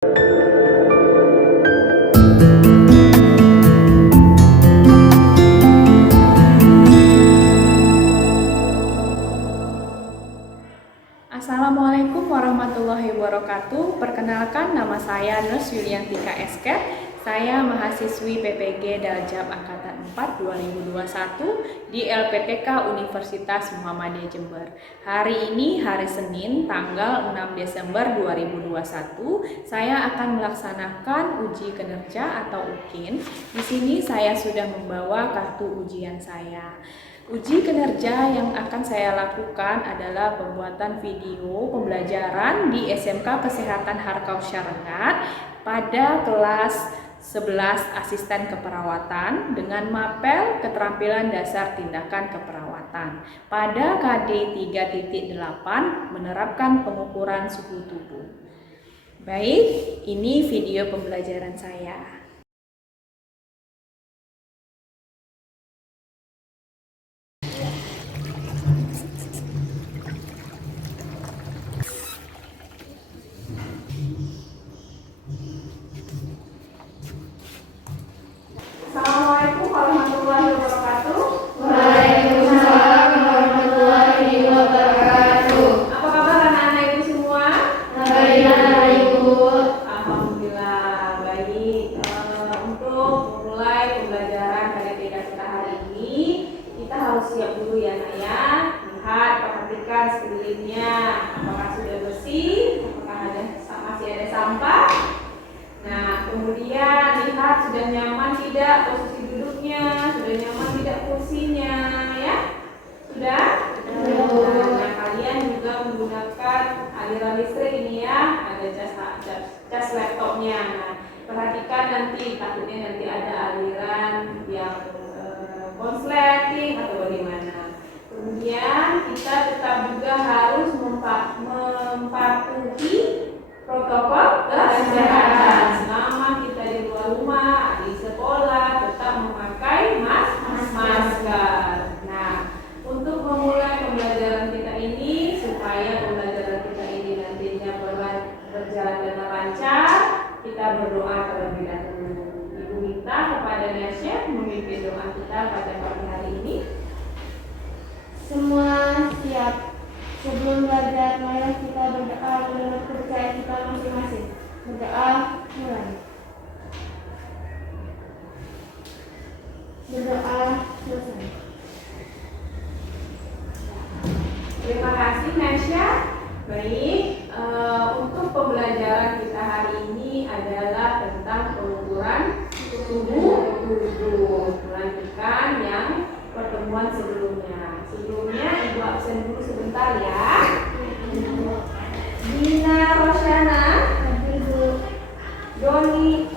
Assalamualaikum warahmatullahi wabarakatuh. Perkenalkan, nama saya Nus Yuliantika SK. Saya mahasiswi PPG Daljab Angkatan 4 2021 di LPTK Universitas Muhammadiyah Jember. Hari ini hari Senin tanggal 6 Desember 2021. Saya akan melaksanakan uji kinerja atau UKIN. Di sini saya sudah membawa kartu ujian saya. Uji kinerja yang akan saya lakukan adalah pembuatan video pembelajaran di SMK Kesehatan Harkaus Syarengat pada kelas 11 Asisten Keperawatan dengan mapel keterampilan dasar tindakan keperawatan. Pada KD 3.8 menerapkan pengukuran suhu tubuh. Baik, ini video pembelajaran saya. Assalamualaikum warahmatullahi wabarakatuh. Waalaikumsalam warahmatullahi wabarakatuh. Apa kabar anak-anak ibu semua? Baik, Ibu. Alhamdulillah baik. Untuk memulai pembelajaran KDTK kita hari ini, kita harus siap dulu ya nak ya. Lihat, perhatikan sekelilingnya. Apakah sudah bersih? Apakah masih ada sampah? Nah, kemudian lihat sudah nyaman tidak posisi duduknya, sudah nyaman tidak kursinya, ya? Sudah? Nah, kalian juga menggunakan aliran listrik ini ya, ada cas laptopnya. Nah, perhatikan nanti, takutnya nanti ada aliran yang konsleting atau bagaimana. Kemudian kita tetap juga harus mematuhi protokol kesehatan. Selama kita di luar rumah, di sekolah, tetap memakai masker. Nah, untuk memulai pembelajaran kita ini, supaya pembelajaran kita ini nantinya berjalan dengan lancar, kita berdoa terlebih dahulu. Ibu minta kepada Nasya memimpin doa kita pada pagi hari ini. Semua siap. Sebelum belajar, mari kita berdoa menurut kepercayaan kita masing-masing. Berdoa mulai. Berdoa selesai. Terima kasih Nasya. Baik, untuk pembelajaran kita hari ini adalah tentang pengukuran suhu tubuh. Melanjutkan yang pertemuan sebelumnya. Sebelumnya Ibu absen dulu sebentar ya. Dina Rosyana, Doni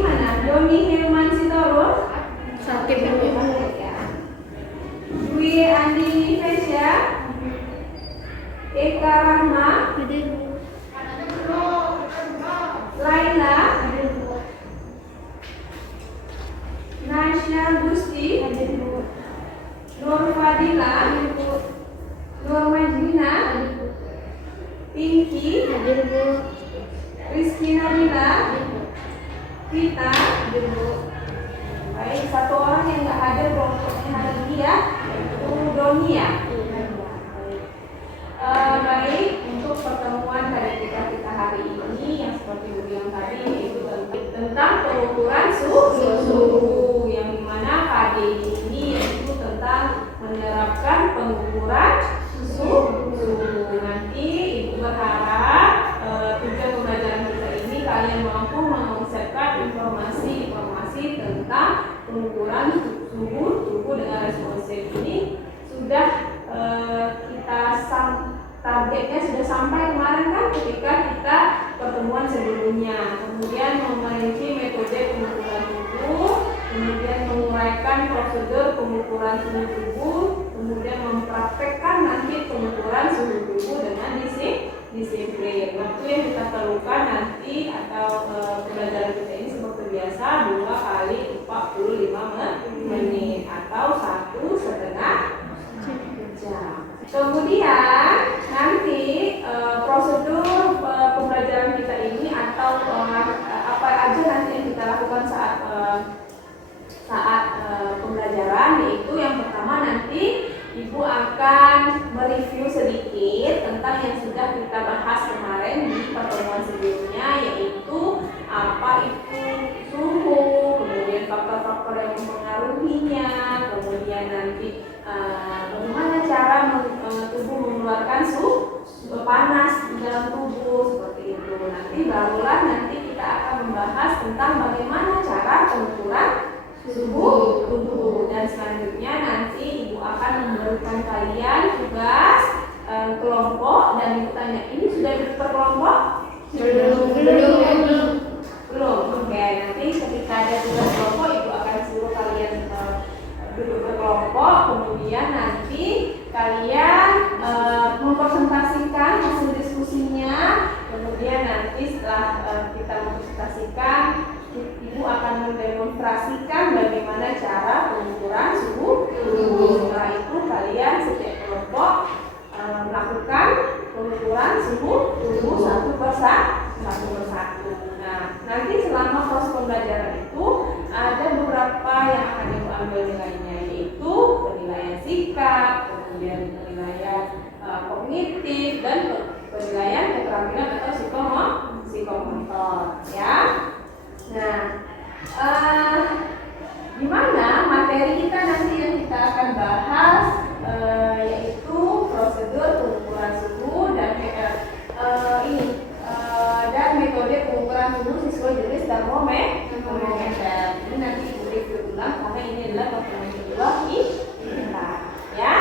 mana? Doni Hilman Sitorus. Sakit Ya. Dwi Andi Fesya, Eka Rahma, Laila, Nasya Gusti, Nur Fadila, Nur Majlina, Pinky, Rizky Nabila, Vita. Baik, satu orang yang nggak hadir kelompoknya hari ini ya, yaitu Doni ya. Baik, untuk pertemuan KDTK kita hari ini yang seperti Bu bilang tadi itu tentang pengukuran suhu, yang dimana KD ini yaitu tentang menerapkan pengukuran suhu. Nanti Ibu berharap tujuan pembelajaran kita ini kalian mampu mengonsepkan informasi tentang pengukuran suhu tubuh dengan responsif. Ini sudah targetnya sudah sampai kemarin kan ketika kita pertemuan sebelumnya. Kemudian memerinci metode pengukuran tubuh, kemudian menguraikan prosedur pengukuran suhu tubuh, kemudian mempraktekkan nanti pengukuran suhu tubuh dengan disiplin. Waktu yang kita perlukan nanti atau pembelajaran kita ini seperti biasa 2 kali 45 menit atau 1,5 jam. Kemudian nanti prosedur pembelajaran kita ini atau nanti kita akan membahas tentang bagaimana cara pengukuran suhu tubuh. Dan selanjutnya nanti Ibu akan memberikan kalian tugas kelompok, dan Ibu tanya, ini sudah berkelompok? Belum. Oke, nanti ketika ada tugas kelompok Ibu akan suruh kalian duduk berkelompok, kemudian nanti kalian mempresentasikan hasil diskusinya. Kemudian nanti setelah kita mempresentasikan, Ibu akan mendemonstrasikan bagaimana cara pengukuran suhu tubuh. Setelah itu kalian setiap kelompok melakukan pengukuran suhu tubuh satu persatu. Nah, nanti selama proses pembelajaran itu ada beberapa yang akan Ibu ambil nilainya, yaitu penilaian sikap, kemudian penilaian kognitif, dan penilaian keterampilan atau psikomotor, ya. Nah, gimana materi kita nanti yang kita akan bahas, yaitu prosedur pengukuran suhu dan dan metode pengukuran suhu sesuai jenis termometer. Ini nanti Ibu review ulang karena ini adalah pertemuan kedua kita, ya.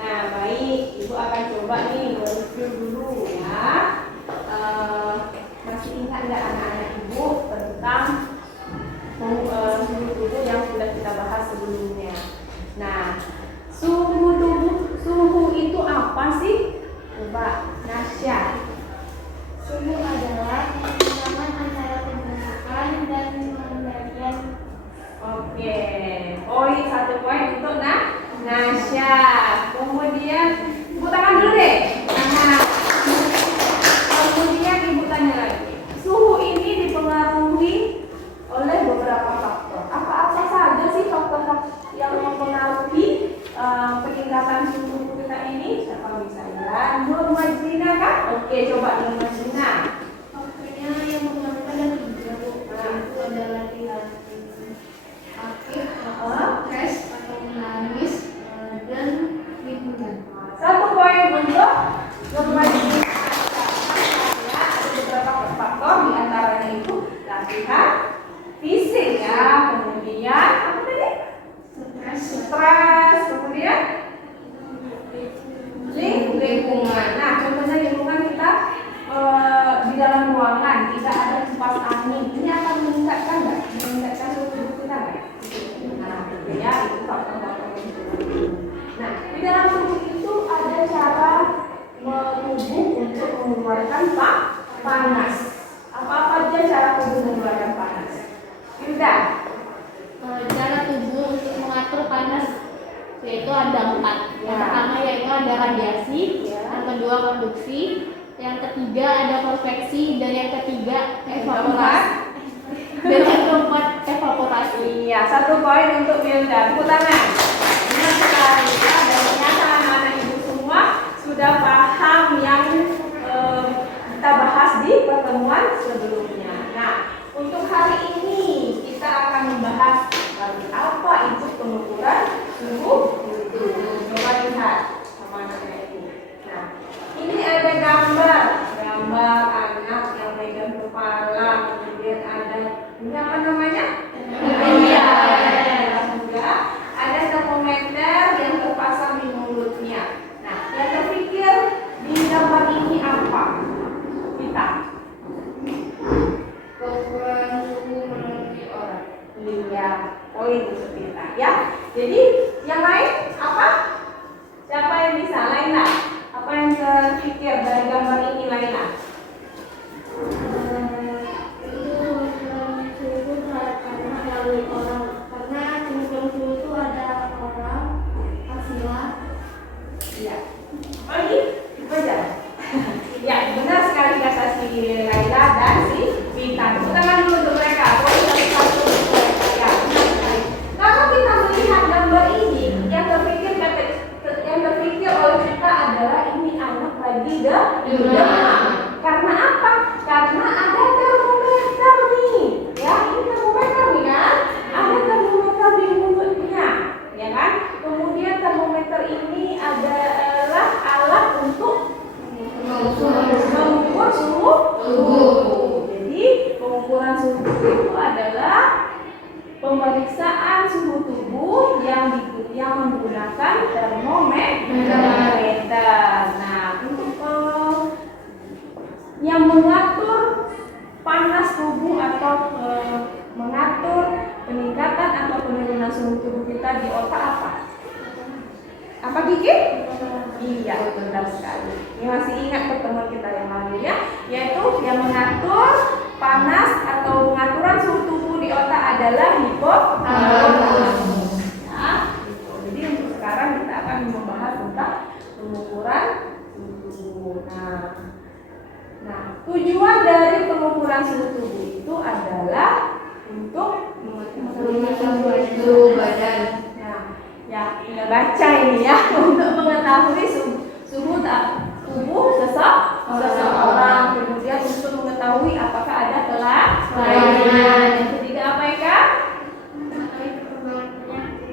Nah, baik, Ibu akan coba nih review dulu, ya. Masih ingat nggak anak-anak Ibu tentang suhu tubuh yang sudah kita bahas sebelumnya? Nah, suhu itu apa sih? Coba Nasya. Suhu adalah keseimbangan antara pembentukan dan pemberian. Oke, poin 1 poin untuk Nasya. Kemudian Ibu tangan dulu deh. Nah, kemudian Ibu tanya lagi. Suhu ini dipengaruhi oleh beberapa faktor. Apa-apa saja sih faktor yang mempengaruhi peningkatan suhu kita ini? Siapa bisa ya? Nur Majina kan? Oke, coba Nur Majina. Faktornya yang mempengaruhi ada 3, Bu. Itu adalah aktif, stres atau menangis, dan lingkungan. 1 poin untuk Nur Majina. Ada beberapa faktor, diantaranya itu latihan fisik, ya. Kemudian apa tadi? Stres, kemudian lingkungan. Nah, contohnya lingkungan kita di dalam ruangan tidak ada kipas angin, ini akan meningkatkan nggak? Meningkatkan suhu tubuh kita nggak? Nah, itu ya, itu faktor-faktor lingkungan. Nah, di dalam tubuh itu ada cara tubuh untuk mengeluarkan panas. Apa aja cara tubuh mengeluarkan panas? Yuda. Cara tubuh untuk mengatur panas yaitu ada 4. Yang pertama yaitu ada radiasi, yang kedua konduksi, yang ketiga ada konveksi, dan yang ketiga evaporasi. Dan yang keempat evaporasi. Iya, 1 poin untuk Wilda. Tepuk tangan. Benar sekali, ya. Dan ternyata anak-anak Ibu semua sudah paham yang kita bahas di pertemuan sebelumnya. Nah, untuk hari ini kita akan membahas apa itu pengukuran suhu tubuh. Coba lihat sama anak-anak Ibu. Nah, ini ada gambar anak yang megang kepala, kemudian ada ini apa namanya? Juga ada termometer yang terpasang di mulutnya. Nah, yang terpikir di gambar ini apa? Kita Pengukuran suhu menurut orang. Iya, poin untuk kita, ya. Jadi yang lain apa? Siapa yang bisa? Laila. Apa yang terpikir dari gambar ini, Laila? Suhu karena melalui orang, karena pengukuran suhu itu ada orang, hasilnya. Iya. Lagi? Belajar. Ya, benar sekali kata si Laila dan si Vita. Tepuk tangan dulu untuk mereka. Poin 1 untuk mereka. Ya, benar sekali. Kalau kita melihat gambar ini, yang terpikir oleh kita adalah ini anak lagi demam. suhu tubuh itu adalah pemeriksaan suhu tubuh yang menggunakan termometer. Nah, untuk yang mengatur panas tubuh atau mengatur peningkatan atau penurunan suhu tubuh kita di otak apa? Apa Gigi? Iya, benar sekali. Ini masih ingat pertemuan kita yang lalu ya, yaitu yang mengatur panas atau pengaturan suhu tubuh di otak adalah hipotalamus. Ya, gitu. Jadi untuk sekarang kita akan membahas tentang pengukuran suhu tubuh. Nah, tujuan dari pengukuran suhu tubuh itu adalah untuk mengetahui suhu badan. Nah, ya tinggal baca ini ya untuk mengetahui suhu tubuh seseorang. Kemudian untuk mengetahui apakah ada kelainan. Yang ketiga apa ya Kak?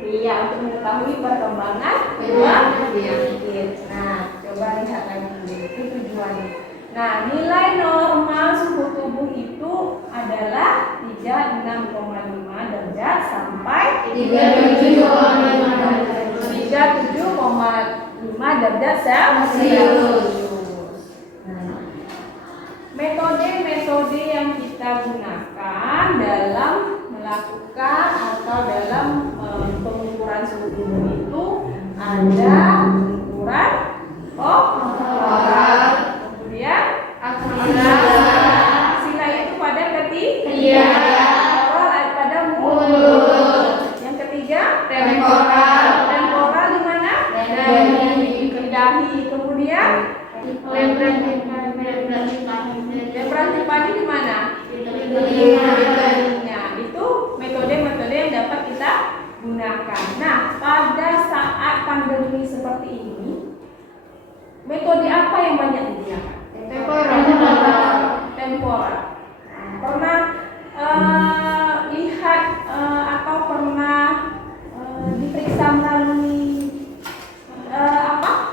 Iya, untuk mengetahui perkembangan penyakit. Nah, coba lihat lagi itu tujuannya. Nah, nilai normal suhu tubuh itu adalah 36,5 derajat sampai 37,5 derajat Celcius. Nah, metode-metode yang kita gunakan dalam melakukan atau dalam pengukuran suhu tubuh itu ada pengukuran oral, kemudian aksila itu pada ketiga, oral pada mulut. Yang ketiga temporal di mana? Di dahi. Kemudian membran tipani di mana? Di telinga. Itu metode-metode yang dapat kita gunakan. Nah, pada saat pandemi seperti ini, metode apa yang banyak digunakan? Temporal. Pernah lihat atau pernah diperiksa melalui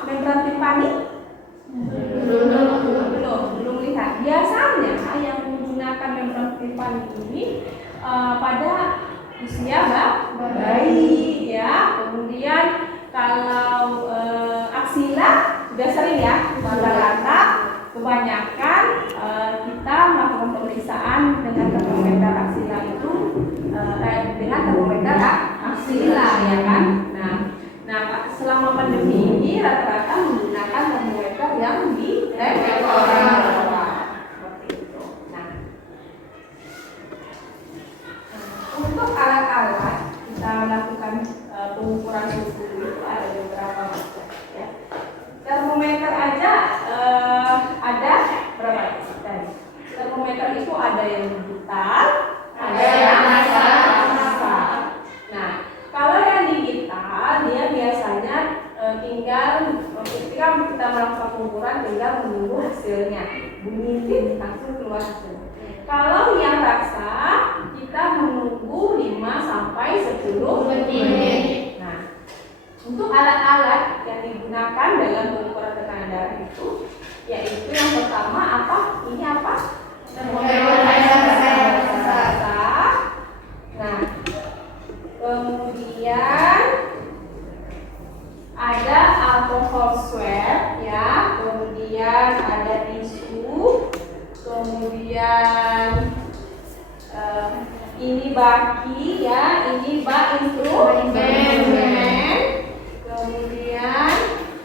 membran tipani? Belum lihat. Biasanya yang menggunakan membran tipani ini pada usia bayi ya. Kemudian kalau aksila sudah sering ya, rata-rata kebanyakan kita melakukan pemeriksaan dengan termometer aksila itu dengan termometer aksila ya kan. Nah, selama pandemi ini rata-rata menggunakan termometer yang di temporal seperti itu. Nah, untuk alat-alat kita melakukan pengukuran suhu tubuh itu ada beberapa macam ya. Termometer aja ada berapa tadi? Termometer itu ada yang digital, ada yang massal. Nah, kalau yang digital dia biasanya tinggal ketika kita melakukan pengukuran tinggal menunggu hasilnya, bunyi tit langsung keluar hasilnya. Kalau yang raksa kita menunggu 5 sampai 10 menit. Nah, untuk alat-alat yang digunakan dalam pengukuran tekanan darah itu, yaitu yang pertama apa? Ini apa? Termometer. Nah, kemudian ada alkohol swab ya, kemudian ada tisu, kemudian ini baki ya, ini bak instrumen. Kemudian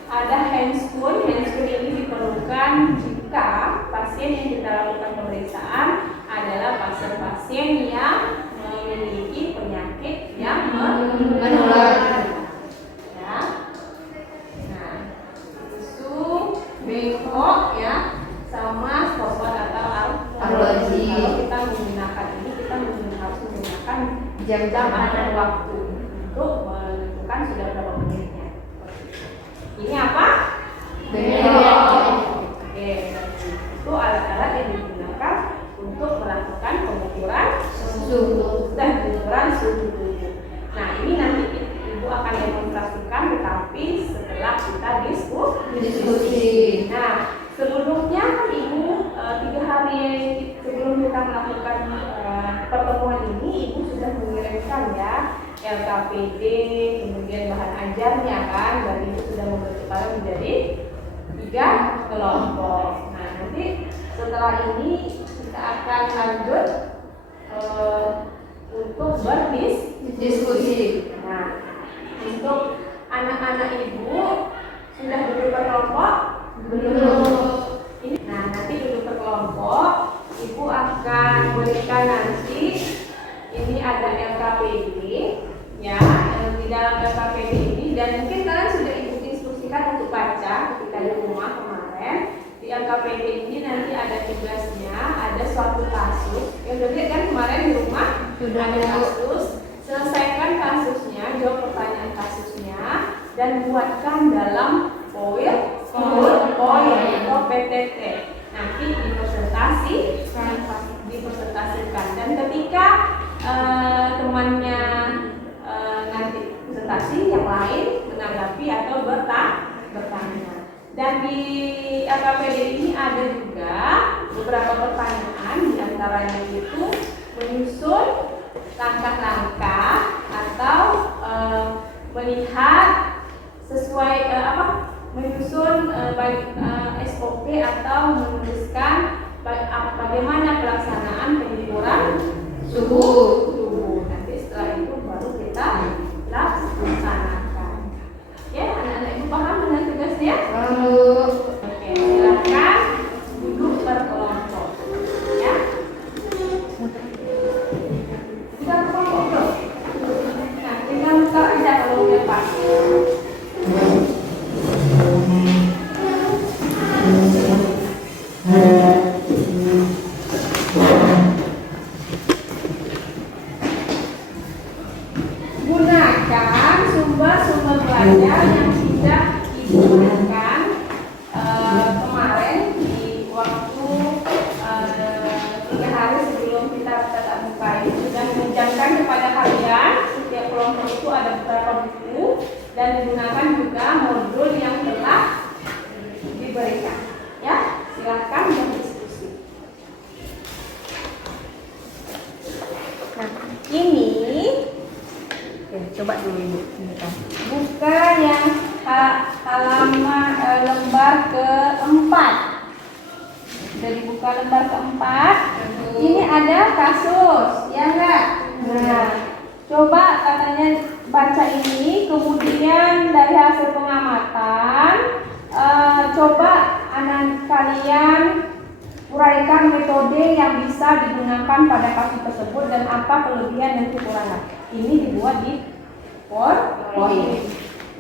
ada handscoon. Handscoon ini diperlukan jika pasien yang kita lakukan pemeriksaan adalah pasien-pasien yang memiliki penyakit yang menular. Ya. Nah, tisu, bengkok ya, sama stopwatch atau arloji. Kalau kita menggunakan ini, kita harus menggunakan jam-jam atau waktu untuk menentukan sudah berapa menitnya. Ini apa? Bengkok. Oke, itu alat-alat yang digunakan untuk melakukan pengukuran suhu tubuh. Nah, ini nanti Ibu akan demonstrasikan, tetapi setelah kita diskusi. Nah, sebelumnya Ibu 3 hari sebelum kita melakukan LKPD, kemudian bahan ajarnya kan, dan itu sudah membentuk kalian menjadi 3 kelompok. Nah, nanti setelah ini kita akan lanjut untuk berdiskusi. Nah, untuk anak-anak ibu sudah duduk per kelompok? Belum. Nah, nanti duduk per kelompok, ibu akan berikan nanti ini ada LKPD ya, di dalam LKPD ini, dan mungkin kalian sudah ibu instruksikan untuk baca ketika di rumah kemarin. Di LKPD ini nanti ada tugasnya, ada suatu kasus. Ya udah lihat kan kemarin di rumah sudah ada kasus. Selesaikan kasusnya, jawab pertanyaan kasusnya, dan buatkan dalam poin atau PTT. Nanti dipresentasikan, dan ketika temannya nanti presentasi, yang lain menanggapi atau bertanya. Dan di LKPD ini ada juga beberapa pertanyaan, diantaranya itu menyusun langkah-langkah atau melihat sesuai menyusun SOP atau menuliskan bagaimana pelaksanaan pengukuran suhu tubuh. Nanti setelah itu baru kita laksanakan. Ya, anak-anak ibu paham dengan tugasnya? Oke, silakan duduk berkelompok. Ya. Kita berkelompok belum? Nah, tinggal buka aja kalau udah pas. Gunakan sumber-sumber belajar yang sudah digunakan kemarin di waktu 3 hari sebelum kita tatap muka ini, sudah menunjukkan kepada kalian setiap kelompok itu ada beberapa buku, dan digunakan juga modul yang telah diberikan. Ya, silahkan berdiskusi. Nah, ini coba dulu ibu, buka yang halaman lembar keempat. Sudah dibuka lembar keempat. Ini ada kasus, ya enggak? Nah, coba katanya baca ini, kemudian dari hasil pengamatan, coba anak kalian uraikan metode yang bisa digunakan pada kasus tersebut dan apa kelebihan dan kekurangan. Ini dibuat di PowerPoint.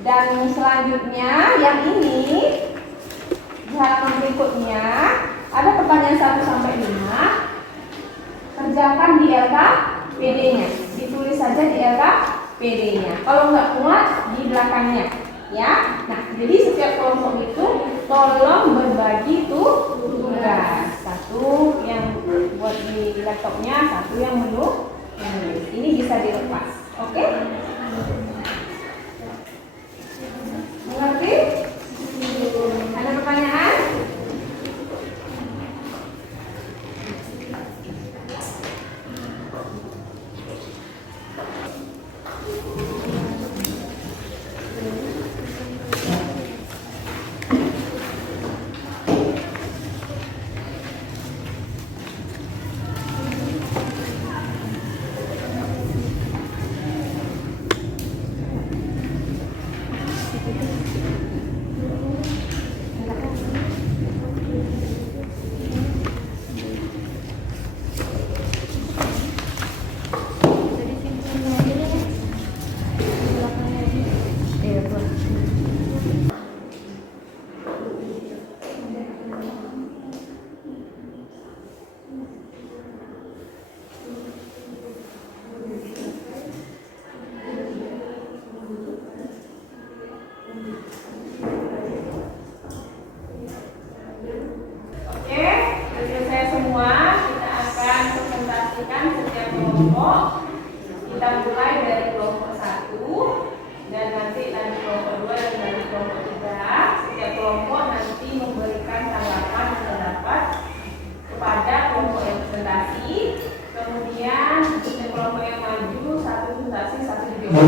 Dan selanjutnya yang ini di halaman berikutnya ada pertanyaan 1 sampai 5. Kerjakan di LKPD-nya. Ditulis saja di LKPD-nya. Kalau nggak kuat di belakangnya, ya. Nah, jadi setiap kelompok itu tolong berbagi tugas. 1 yang buat di laptopnya, 1 yang menulis. Ini bisa dilepas. Oke? Mengerti? Ada pertanyaan? Kita mulai dari kelompok 1 dan nanti lanjut kelompok 2 dan lanjut kelompok 3. Setiap kelompok nanti memberikan tanggapan dan pendapat kepada kelompok yang presentasi. Kemudian untuk kelompok yang maju, 1 presentasi, 1 juga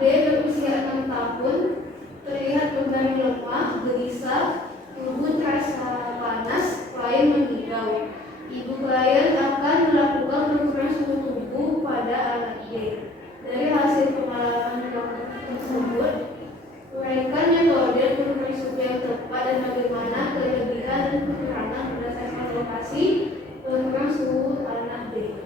D berusia 6 tahun, terlihat beban lemah, gelisah, tubuh terasa panas, klien mengigau. Ibu klien akan melakukan pengukuran suhu tubuh pada anak D. Dari hasil pengalaman dokter tersebut, uraikan metode pengukuran suhu yang tepat dan bagaimana kelebihan dan kekurangan berdasarkan lokasi pengukuran suhu anak D.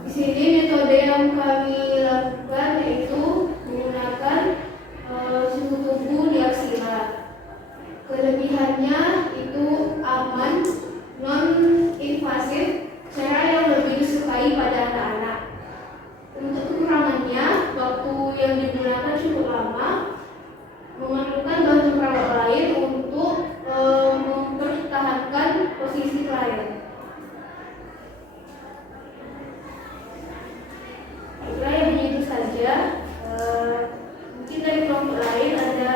Di sini metode yang kami lakukan yaitu menggunakan suhu tubuh di aksila. Kelebihannya itu aman, non-invasif, cara yang lebih disukai pada anak-anak. Untuk kekurangannya, waktu yang digunakan cukup lama, memerlukan bantuan perawat lain untuk mempertahankan posisi klien. Yang begitu saja. Mungkin dari kelompok lain ada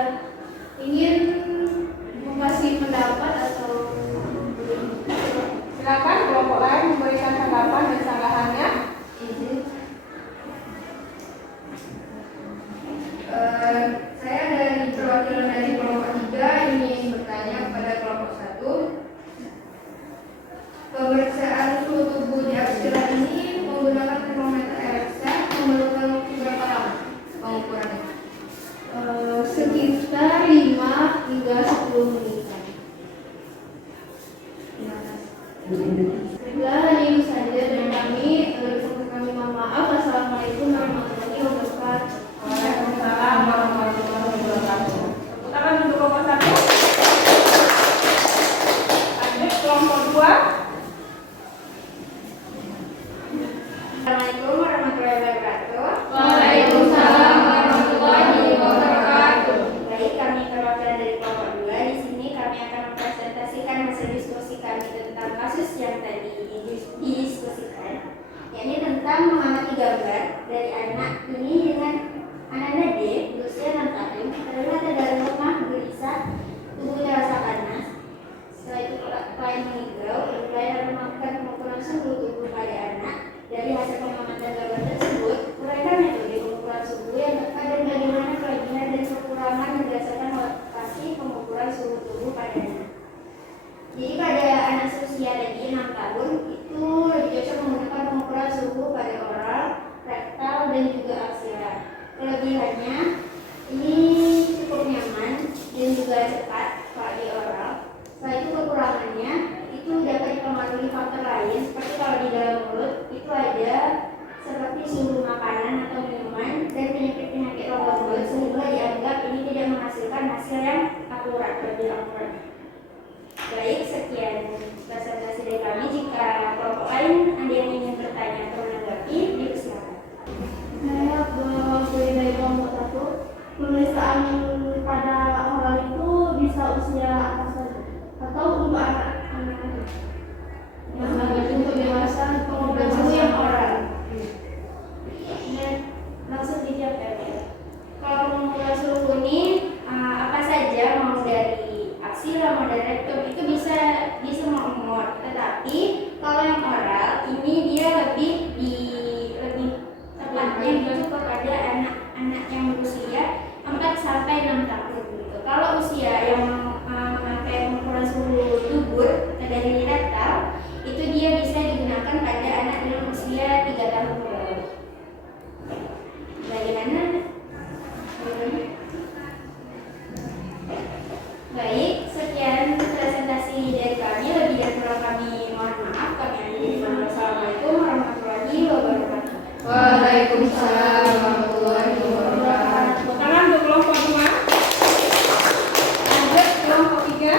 ingin memberi pendapat atau Silakan kelompok lain memberikan tanggapan dan sanggahannya. Saya dari perwakilan dari kelompok 3 ingin bertanya kepada kelompok 1. Pemeriksaan suhu tubuh di aksila ini menggunakan termometer RX memerlukan waktu berapa lama pengukurannya? sekitar 5 hingga 10 menit. Hanya itu saja dari kami. Kami mohon maaf. Assalamualaikum warahmatullahi wabarakatuh. Waalaikumsalam warahmatullahi wabarakatuh. Tepuk tangan untuk kelompok 1. Lanjut kelompok 2. Assalamualaikum warahmatullahi wabarakatuh. Waalaikumsalam warahmatullahi wabarakatuh. Baik, kami perwakilan dari kelompok 2. Di sini kami akan mempresentasikan hasil diskusi kami tentang kasus yang tadi didiskusikan, yakni tentang mengamati gambar dari anak ini dengan Ananda D berusia 6 tahun, terlihat ada lemah, gelisah, tubuh terasa panas. Setelah itu klien mengigau, klien melakukan pengukuran suhu tubuh pada anak. Dari hasil pengamatan gambar tersebut, uraikan metode pengukuran suhu yang tepat dan bagaimana kelebihan dan kekurangan berdasarkan lokasi pengukuran suhu tubuh pada anak. Jadi pada anak seusia tadi 6 tahun itu lebih cocok menggunakan pengukuran suhu pada oral, rektal, dan juga aksila. Kelebihannya ini cukup nyaman dan juga cepat kalau di oral. Setelah itu kekurangannya itu dapat dipengaruhi faktor lain seperti kalau di dalam mulut itu ada seperti suhu makanan atau minuman dan penyakit-penyakit rongga mulut sehingga dianggap ini tidak menghasilkan hasil yang akurat, lebih akurat. Baik, sekian presentasi dari kami. Jika kelompok lain ada yang ingin bertanya atau menanggapi, dipersilakan. Saya dari kelompok 1. Pemeriksaan pada oral itu bisa usia apa saja atau untuk anak-anak untuk dewasa pengukuran suhu yang oral. Dan langsung dijawab ya. Kalau pengukuran suhu ini apa saja, mau dari aksila, mau dari rektum, itu bisa di semua umur. Tetapi kalau yang oral ini dia lebih tepatnya itu kepada anak-anak yang berusia 4 sampai 6 tahun gitu. Kalau usia yang memakai pengukuran suhu tubuh dari rektal itu dia bisa digunakan pada anak dengan usia 3 tahun ke bawah. Bagaimana? Baik, sekian presentasi dari kami. Lebih dan kurang kami mohon maaf. Kami akhiri. Wassalamualaikum warahmatullahi wabarakatuh. Waalaikumsalam warahmatullahi wabarakatuh. Tepuk tangan untuk kelompok 2. Lanjut kelompok 3.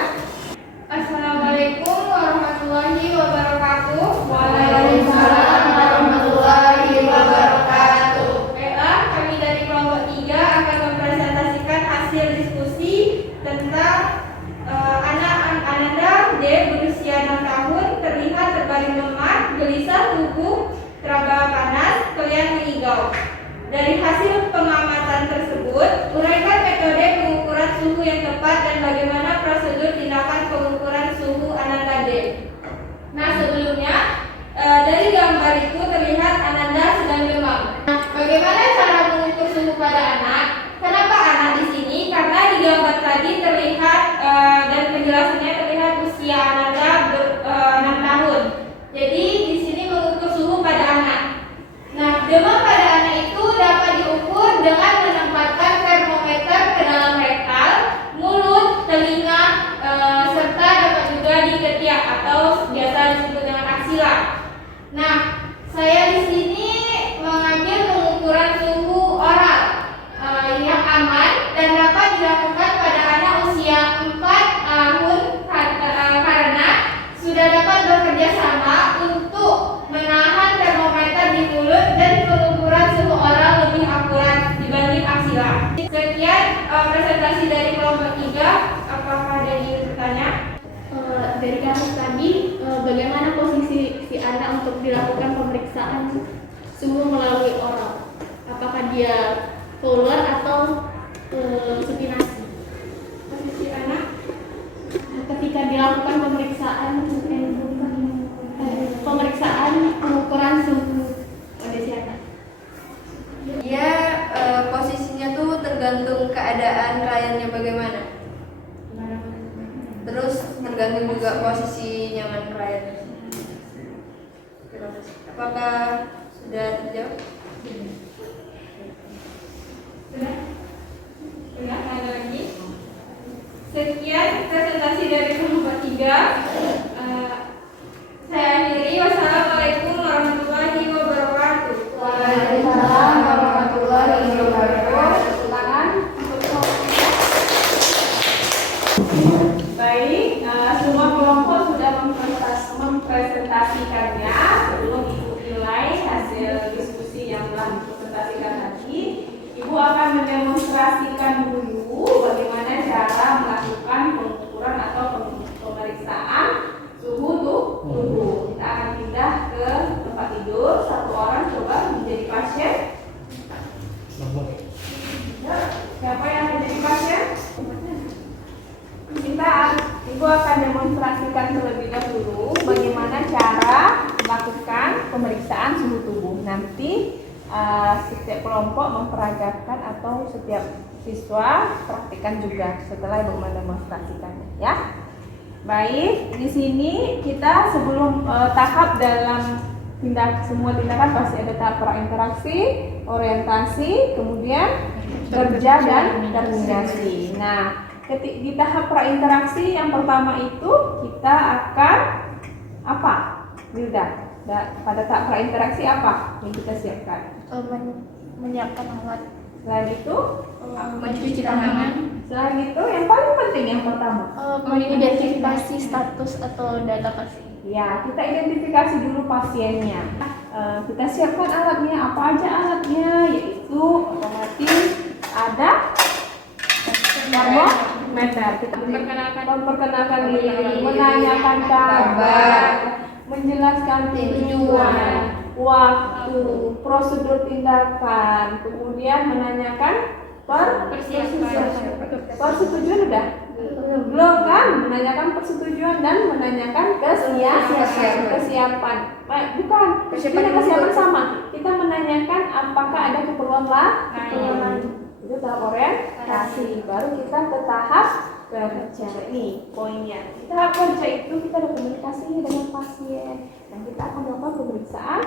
Assalamualaikum warahmatullahi wabarakatuh. Waalaikumsalam warahmatullahi wabarakatuh. Baiklah, kami dari kelompok 3 akan mempresentasikan hasil diskusi tentang anak Ananda D berusia 6 tahun, terlihat terbaring lemah, gelisah, tubuh teraba panas, klien mengigau. Dari hasil pengamatan tersebut, uraikan metode pengukuran suhu yang tepat dan bagaimana prosedur tindakan pengukuran suhu Ananda D. Nah, sebelumnya dari gambar itu terlihat Ananda sedang demam. Bagaimana cara mengukur untuk dilakukan pemeriksaan suhu melalui oral. Apakah dia Fowler atau supinasi? Posisi anak Ketika dilakukan pemeriksaan pengukuran suhu kondisi anak. Dia posisinya tuh tergantung keadaan kliennya bagaimana. Terus tergantung juga posisi nyaman klien. Apakah sudah terjawab? Sudah, ada lagi. Sekian presentasi dari kelompok 3. Saya akhiri. Wassalamualaikum warahmatullahi wabarakatuh. Waalaikumsalam warahmatullahi wabarakatuh. Silakan untuk baik, semua kelompok sudah mempresentasikannya. Sebelum Ibu nilai hasil diskusi yang telah dipresentasikan tadi, Ibu akan mendemonstrasikan dulu bagaimana cara melakukan pengukuran atau pemeriksaan suhu tubuh. Kita akan pindah ke tempat tidur. Satu orang coba menjadi pasien. Siapa yang menjadi pasien? Ibu akan demonstrasikan terlebih dahulu bagaimana cara melakukan pemeriksaan suhu tubuh. Nanti setiap kelompok memperagakan atau setiap siswa praktikkan juga setelah Ibu mendemonstrasikannya, ya. Baik, di sini kita sebelum tahap dalam semua tindakan pasti ada tahap prainteraksi, orientasi, kemudian kerja dan terminasi. Nah, di tahap prainteraksi yang pertama itu kita akan apa, Wilda? Pada tahap prainteraksi apa yang kita siapkan? Menyiapkan alat. Selain itu, Mencuci tangan. selain itu yang paling penting yang pertama, Mengidentifikasi status atau data pasien. ya, kita identifikasi dulu pasiennya. Kita siapkan alatnya, apa aja alatnya, yaitu otomatis ada termometer. Kita memperkenalkan diri, menanyakan kabar, menjelaskan tujuan, waktu, prosedur tindakan, kemudian menanyakan persetujuan udah? Belum kan? Menanyakan persetujuan dan menanyakan kesiapan. Bukan, kesiapan sama. Kita menanyakan apakah ada keperluan itu tahap orientasi. Baru kita ke tahap kerja. Ini poinnya. Di tahap kerja itu kita ada komunikasi dengan pasien dan kita akan melakukan pemeriksaan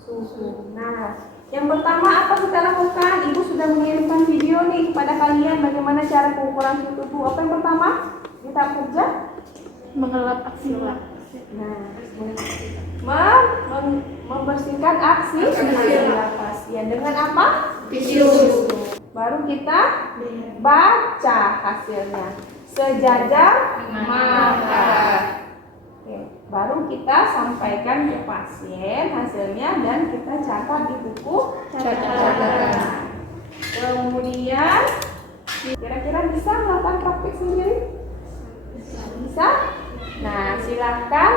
suhu. Nah, yang pertama apa kita lakukan? Ibu sudah mengirimkan video nih kepada kalian bagaimana cara pengukuran suhu tubuh. Apa yang pertama? Di tahap kerja Mengelap aksila. Nah, membersihkan aksi pasien dengan apa? Tisu. Baru kita baca hasilnya sejajar mata. Oke, baru kita sampaikan ke pasien hasilnya dan kita catat di buku catatan. Kemudian kira-kira bisa melakukan praktik sendiri? Bisa? Nah, silahkan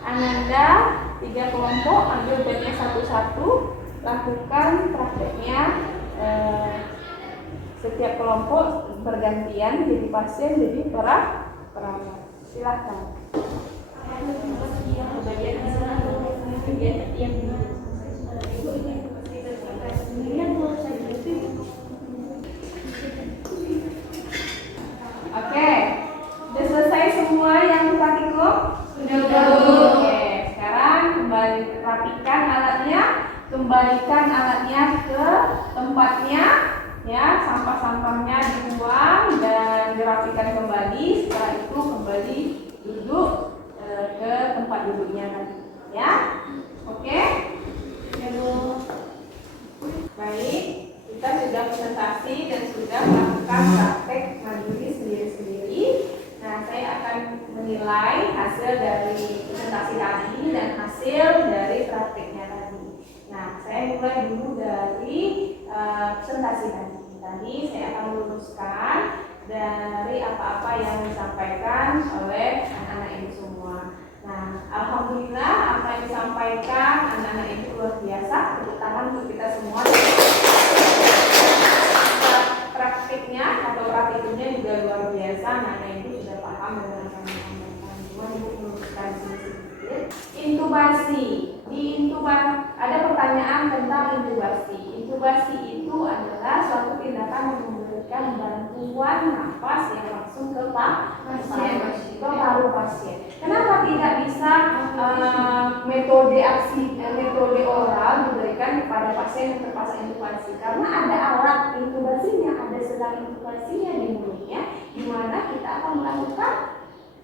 Ananda 3 kelompok ambil bednya satu-satu, lakukan prakteknya. Setiap kelompok bergantian jadi pasien, jadi perawat. Silahkan. Oke, sudah selesai semua yang praktikum? Sudah. Oke, sekarang kembali rapikan alatnya, kembalikan alatnya ke tempatnya. Ya, sampah-sampahnya dibuang dan dirapikan kembali. Setelah itu kembali duduk ke tempat duduknya tadi. Ya, oke? Ya, Bu. Baik, kita sudah presentasi dan sudah melakukan praktek mandiri sendiri-sendiri. Nah, saya akan menilai hasil dari presentasi tadi dan hasil dari prakteknya tadi. Nah, saya mulai dulu dari presentasi tadi. Tadi saya akan meluruskan dari apa-apa yang disampaikan oleh anak-anak ini semua. Nah, Nah, alhamdulillah apa yang disampaikan anak-anak itu luar biasa. Tepuk tangan untuk kita semua. Praktiknya atau praktikumnya juga luar biasa. Anak-anak itu sudah paham dengan apa yang disampaikan. Cuma ibu meluruskan sedikit. Intubasi. Ada pertanyaan tentang intubasi. Intubasi itu adalah suatu tindakan yang memberikan bantuan nafas yang langsung ke paru pasien. Kenapa tidak bisa metode oral diberikan kepada pasien yang terpaksa intubasi? Karena ada alat intubasinya, ada selang intubasinya di mulutnya, di mana kita akan melakukan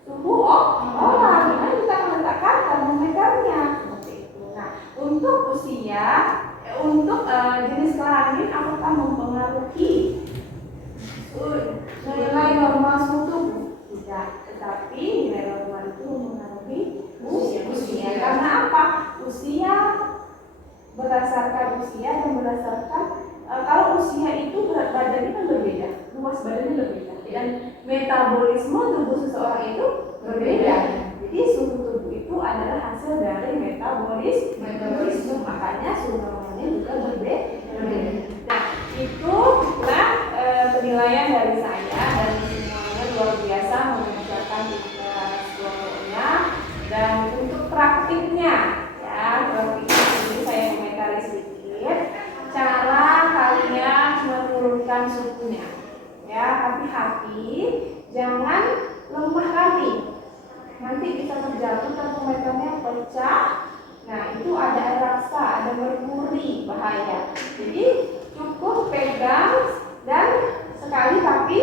suhu oral, di mana kita meletakkan termometernya seperti itu. Nah, untuk usia, untuk jenis kelamin apakah mempengaruhi nilai normal suhu tubuh? Tidak, tetapi nilai normal itu mempengaruhi usia. Karena apa? Usia berdasarkan usia dan berdasarkan kalau usia itu berat badannya kan berbeda, luas badannya berbeda, dan metabolisme tubuh seseorang itu berbeda. Jadi suhu tubuh itu adalah hasil dari metabolisme, makanya suhu normalnya juga berbeda. Nah, itulah penilaian dari saya, dan semuanya luar biasa mengerjakan tugas kelompoknya. Dan untuk praktiknya, ini saya komentari sedikit. Cara kalian menurunkan suhunya, ya, hati-hati, jangan lemah hati. Nanti kita terjatuh, termometernya pecah. Nah, itu ada air rasa, ada merkuri, bahaya. Jadi cukup pegang dan sekali, tapi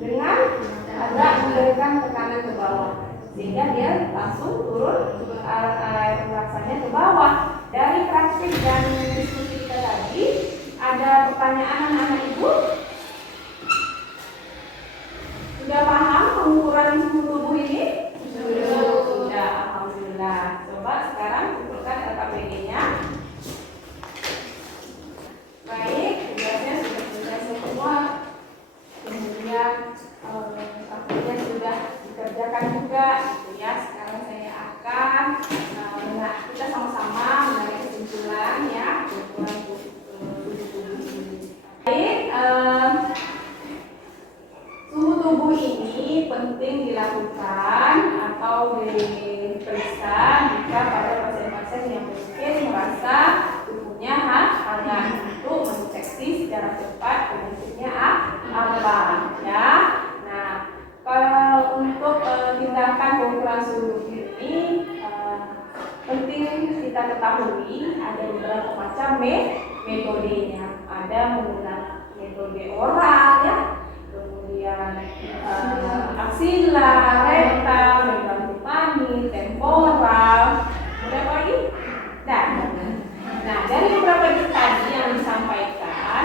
dengan agak memberikan tekanan ke bawah, sehingga dia langsung turun air rasanya ke bawah. Dari praktik dan diskusi kita tadi, ada pertanyaan anak-anak ibu? Sudah paham pengukuran suhu tubuh ini? Sudah, alhamdulillah. Coba sekarang kumpulkan LKPD-nya. Baik, tugasnya sudah selesai semua. Kemudian akhirnya sudah dikerjakan juga, gitu ya. Sekarang saya akan kita sama-sama menarik kesimpulan, ya, kesimpulan tubuh ini. Baik, suhu tubuh ini penting dilakukan atau diperiksa jika pada pasien-pasien yang mungkin merasa tubuhnya hangat, untuk mendeteksi secara cepat penyakitnya apa, ya. Nah, kalau untuk tindakan pengukuran suhu tubuh ini penting kita ketahui ada beberapa macam metodenya. Ada menggunakan metode oral, ya, kemudian aksila, rektal, membran timpani, temporal, kemudian apa lagi? Nah, dari beberapa itu tadi yang disampaikan,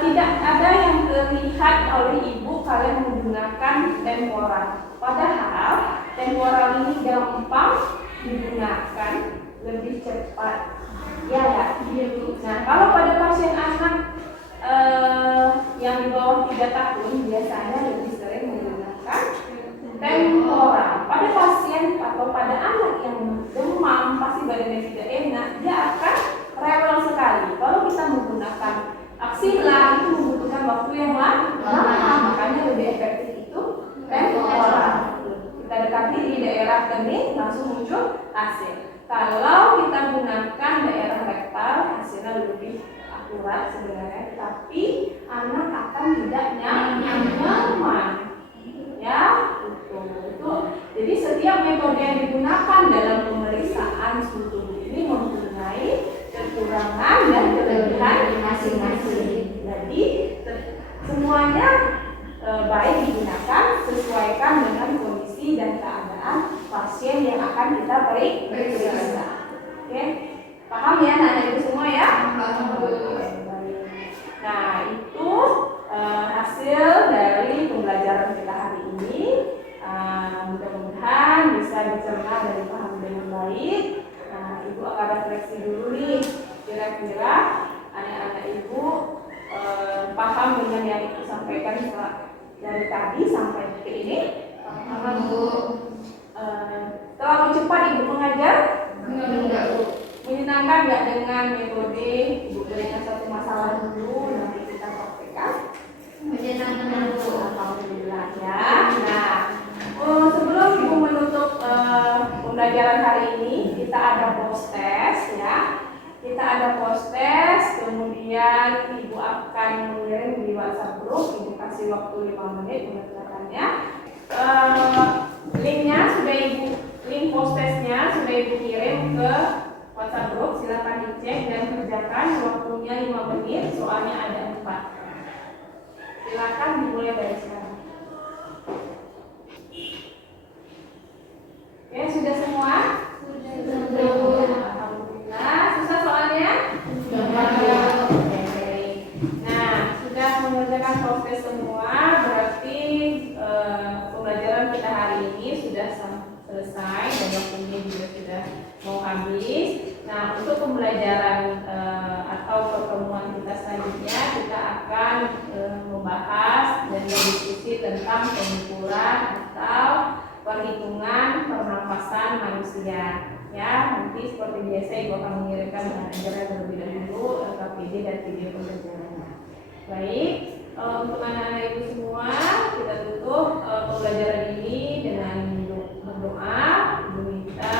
tidak ada yang terlihat oleh ibu kalian menggunakan temporal. Padahal temporal ini gampang digunakan, lebih cepat. Ya. Nah, kalau pada pasien anak yang di bawah 3 tahun biasanya lebih sering menggunakan temporal. Pada pasien atau pada anak yang demam, pasti badannya tidak enak, dia akan rewel sekali. Kalau kita menggunakan aksila, itu membutuhkan waktu yang lama, makanya lebih efektif itu temporal. Kita dekati di daerah kening, langsung muncul hasil. Kalau kita gunakan daerah rektal, hasilnya lebih akurat sebenarnya, tapi anak akan tidak nyaman, ya, itu. Jadi setiap metode yang digunakan dalam pemeriksaan suhu tubuh ini mempunyai kekurangan dan kelebihan masing-masing. Jadi semuanya baik digunakan, sesuaikan dengan kondisi dan keadaan pasien yang akan kita periksa. Oke, paham ya anak-anak itu semua, ya? Nah, itu hasil dari pembelajaran kita hari ini. Mudah-mudahan bisa dicerna dan dipahami dengan baik. Nah, ibu akan refleksi dulu nih, kira-kira anak-anak ibu paham dengan yang ibu sampaikan dari tadi sampai detik ini? Paham, Bu. Terlalu cepat Berkesinangkan nggak dengan metode Ibu berikan satu masalah dulu, nanti kita praktekkan? Menyenangkan. Alhamdulillah ya. Nah, sebelum Ibu menutup pembelajaran hari ini, kita ada post test ya. Kita ada post test, kemudian Ibu akan mengirim di WhatsApp group. Ibu kasih waktu 5 menit mengerjakannya. Link post testnya sudah Ibu kirim ke WhatsApp group. Silakan dicek dan kerjakan. Waktunya 5 menit. Soalnya ada 4. Silakan dimulai dari sekarang. Oke, sudah semua? Alhamdulillah. Susah soalnya? Oke. Nah, sudah mengerjakan proses semua, berarti pembelajaran kita hari ini sudah selesai dan waktunya juga sudah mau habis. Nah, untuk pembelajaran atau pertemuan kita selanjutnya, kita akan membahas dan berdiskusi tentang pengukuran atau perhitungan pernapasan manusia. Ya, nanti seperti biasa Ibu akan mengirimkan dengan ajaran terlebih dahulu KPD dan video pembelajarannya. Baik, untuk anak-anak Ibu semua, kita tutup pembelajaran ini dengan berdoa. Ibu minta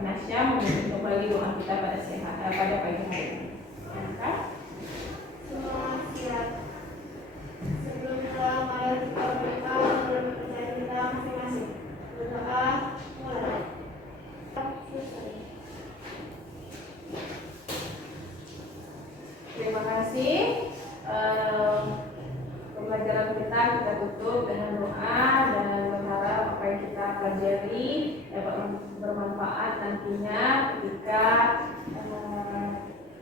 Nasya menutup lagi doa kita pada pagi hari ini. Ya, Semua siap. Sebelumnya mari kita berdoa untuk kepercayaan kita masing-masing. Berdoa mulai. Terima kasih. Pembelajaran kita tutup dengan doa dan berharap apa yang kita pelajari dapat bermanfaat nantinya ketika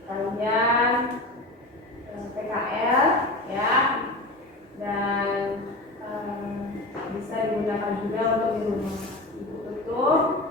kalian PKL ya, dan bisa digunakan juga untuk di rumah. Ibu tutup.